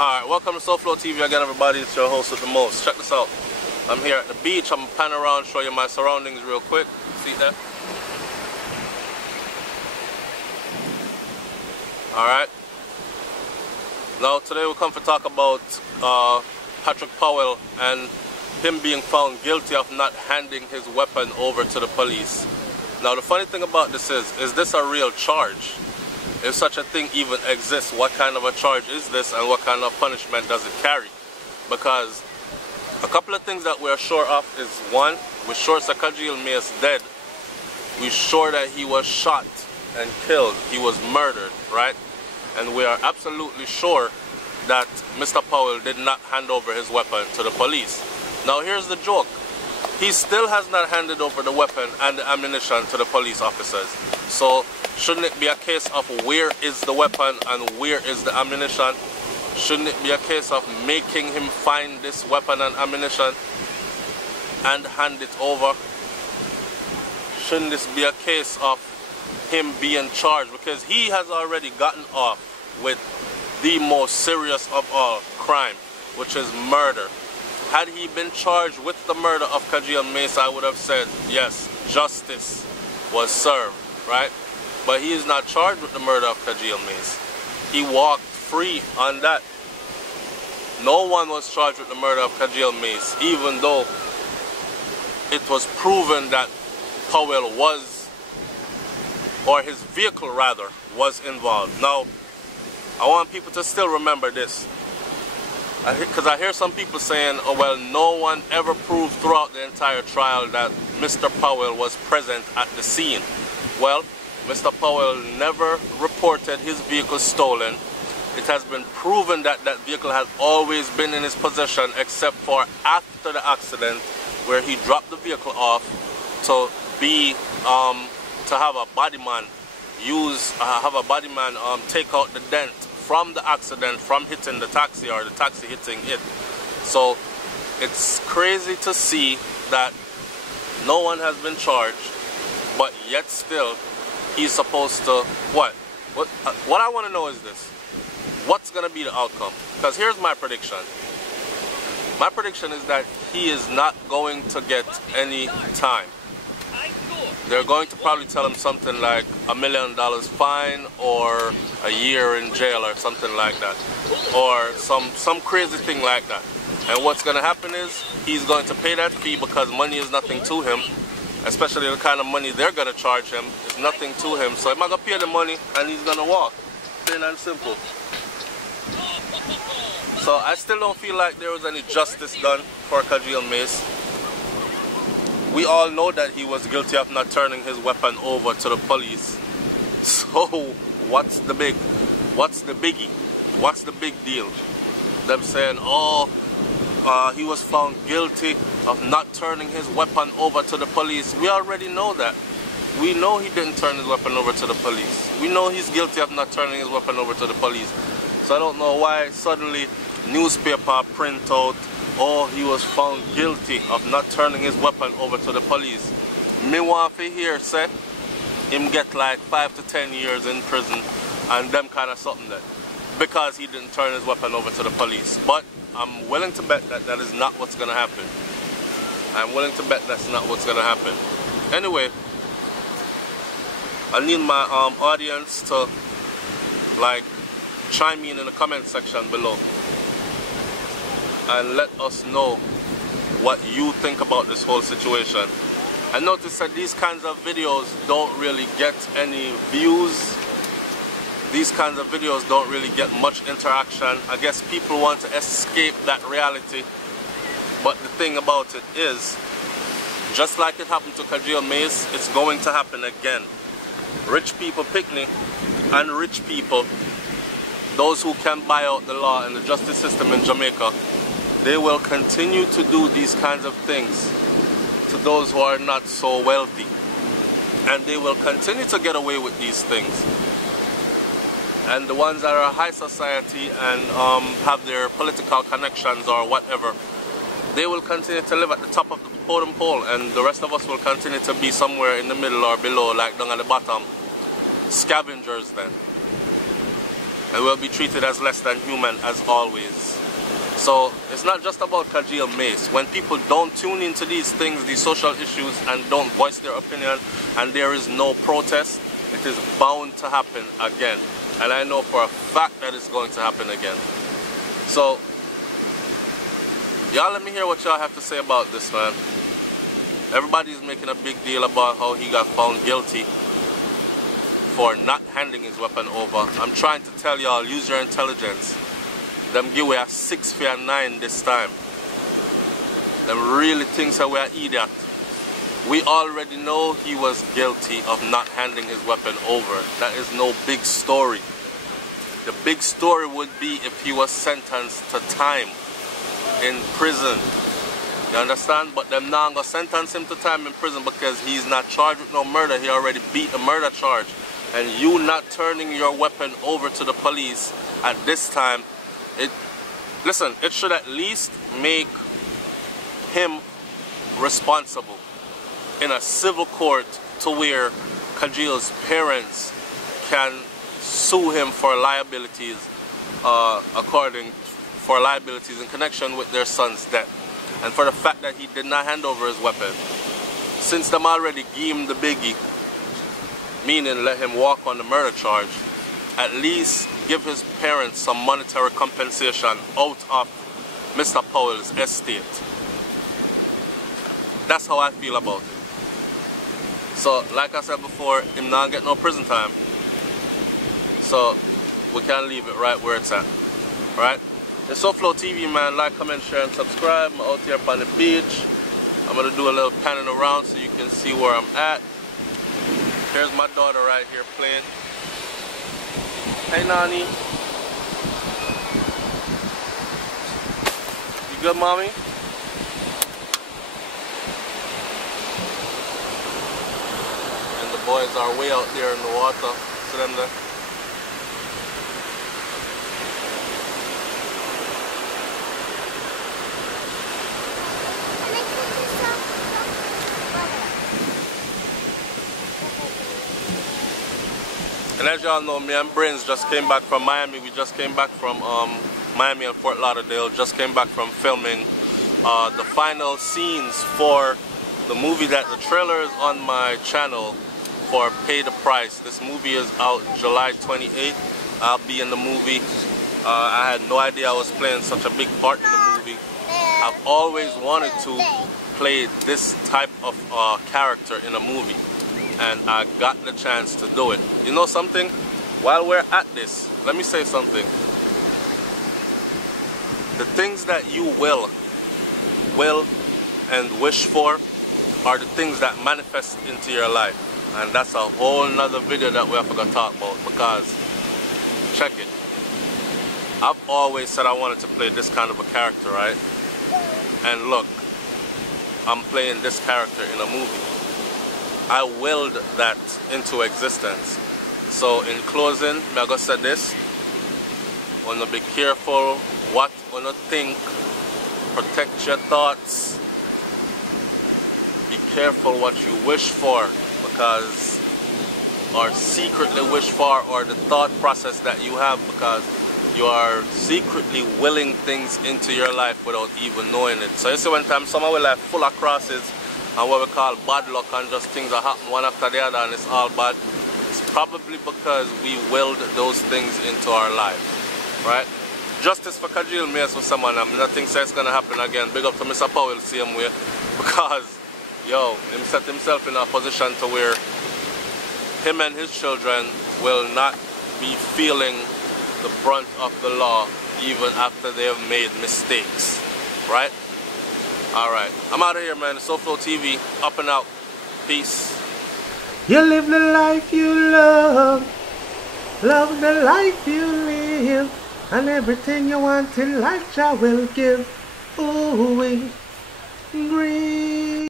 Alright, welcome to SouFLoTV again, everybody. It's your host with the most. Check this out. I'm here at the beach. I'm panning around, show you my surroundings real quick. See that? Alright. Now, today we'll come to talk about Patrick Powell and him being found guilty of not handing his weapon over to the police. Now, the funny thing about this is this a real charge? If such a thing even exists, what kind of a charge is this and what kind of punishment does it carry? Because a couple of things that we're sure of is, one, we're sure Kajil May is dead. We're sure that he was shot and killed. He was murdered, right? And we are absolutely sure that Mr. Powell did not hand over his weapon to the police. Now here's the joke. He still has not handed over the weapon and the ammunition to the police officers. So shouldn't it be a case of where is the weapon and where is the ammunition? Shouldn't it be a case of making him find this weapon and ammunition and hand it over? Shouldn't this be a case of him being charged? Because he has already gotten off with the most serious of all crime, which is murder. Had he been charged with the murder of Kajil Mace, I would have said, yes, justice was served, right? But he is not charged with the murder of Kajil Mace. He walked free on that. No one was charged with the murder of Kajil Mace, even though it was proven that Powell was, or his vehicle rather, was involved. Now, I want people to still remember this. Because I hear some people saying, oh well, no one ever proved throughout the entire trial that Mr. Powell was present at the scene. Well, Mr. Powell never reported his vehicle stolen. It has been proven that that vehicle has always been in his possession, except for after the accident, where he dropped the vehicle off to be to have a bodyman take out the dent from the accident, from hitting the taxi or the taxi hitting it. So it's crazy to see that no one has been charged, but yet still he's supposed to what I want to know is this: what's going to be the outcome? Because here's my prediction. My prediction is that he is not going to get any time. They're going to probably tell him something like $1 million fine or a year in jail or something like that, or some crazy thing like that. And what's going to happen is he's going to pay that fee, because money is nothing to him, especially the kind of money they're going to charge him is nothing to him. So he's not going to pay the money and he's going to walk. Plain and simple. So I still don't feel like there was any justice done for Kajil Mace. We all know that he was guilty of not turning his weapon over to the police. So what's the biggie? What's the big deal? Them saying, oh, he was found guilty of not turning his weapon over to the police. We already know that. We know he didn't turn his weapon over to the police. We know he's guilty of not turning his weapon over to the police. So I don't know why suddenly newspaper print out, oh, he was found guilty of not turning his weapon over to the police. Me want to hear say him get like 5 to 10 years in prison and them kind of something that, because he didn't turn his weapon over to the police. But I'm willing to bet that that is not what's going to happen. I'm willing to bet that's not what's going to happen. Anyway, I need my audience to like chime in the comment section below and let us know what you think about this whole situation. I noticed that these kinds of videos don't really get any views. These kinds of videos don't really get much interaction. I guess people want to escape that reality. But the thing about it is, just like it happened to Kajil Mace, it's going to happen again. Rich people picnic and rich people, those who can buy out the law and the justice system in Jamaica, they will continue to do these kinds of things to those who are not so wealthy. And they will continue to get away with these things. And the ones that are high society and have their political connections or whatever, they will continue to live at the top of the totem pole, and the rest of us will continue to be somewhere in the middle or below, like down at the bottom. Scavengers then. and will be treated as less than human as always. So it's not just about Kajil Mace. When people don't tune into these things, these social issues, and don't voice their opinion, and there is no protest, it is bound to happen again. And I know for a fact that it's going to happen again. So y'all let me hear what y'all have to say about this, man. Everybody's making a big deal about how he got found guilty for not handing his weapon over. I'm trying to tell y'all, use your intelligence. Them give we a 6 for a 9 this time. Them really thinks that we are idiot. We already know he was guilty of not handing his weapon over. That is no big story. The big story would be if he was sentenced to time in prison. You understand? But them now gonna sentence him to time in prison because he's not charged with no murder. He already beat a murder charge. And you not turning your weapon over to the police at this time, listen, it should at least make him responsible in a civil court to where Kajil's parents can sue him for liabilities for liabilities in connection with their son's death, and for the fact that he did not hand over his weapon. Since them already gave him the biggie, meaning let him walk on the murder charge, at least give his parents some monetary compensation out of Mr. Powell's estate. That's how I feel about it. So, like I said before, him not get no prison time. So, we can leave it right where it's at. Right? It's SouFLoTV, man. Like, comment, share, and subscribe. I'm out here up on the beach. I'm going to do a little panning around so you can see where I'm at. Here's my daughter right here playing. Hey, Nani. You good, mommy? And the boys are way out there in the water. See them there? And as y'all know, me and Brains just came back from Miami. We just came back from Miami and Fort Lauderdale. Just came back from filming the final scenes for the movie that the trailer is on my channel for Pay the Price. This movie is out July 28th. I'll be in the movie. I had no idea I was playing such a big part in the movie. I've always wanted to play this type of character in a movie, and I got the chance to do it. You know something? While we're at this, let me say something. The things that you will and wish for are the things that manifest into your life. And that's a whole nother video that we have to talk about, because check it. I've always said I wanted to play this kind of a character, right? And look, I'm playing this character in a movie. I willed that into existence. So in closing, I'm gonna say this. Wanna be careful what wanna think. Protect your thoughts. Be careful what you wish for, because or secretly wish for, or the thought process that you have, because you are secretly willing things into your life without even knowing it. So you see, one time some of our life full of crosses and what we call bad luck, and just things that happen one after the other and it's all bad, it's probably because we willed those things into our life, right? Justice for Kajil Mace for someone. Nothing says it's gonna happen again. Big up to Mr. Powell, same way, because yo, him set himself in a position to where him and his children will not be feeling the brunt of the law even after they have made mistakes, right? Alright, I'm out of here, man. It's SouFLoTV, up and out. Peace. You live the life you love the life you live, and everything you want in life Jah will give. Ooh, we green.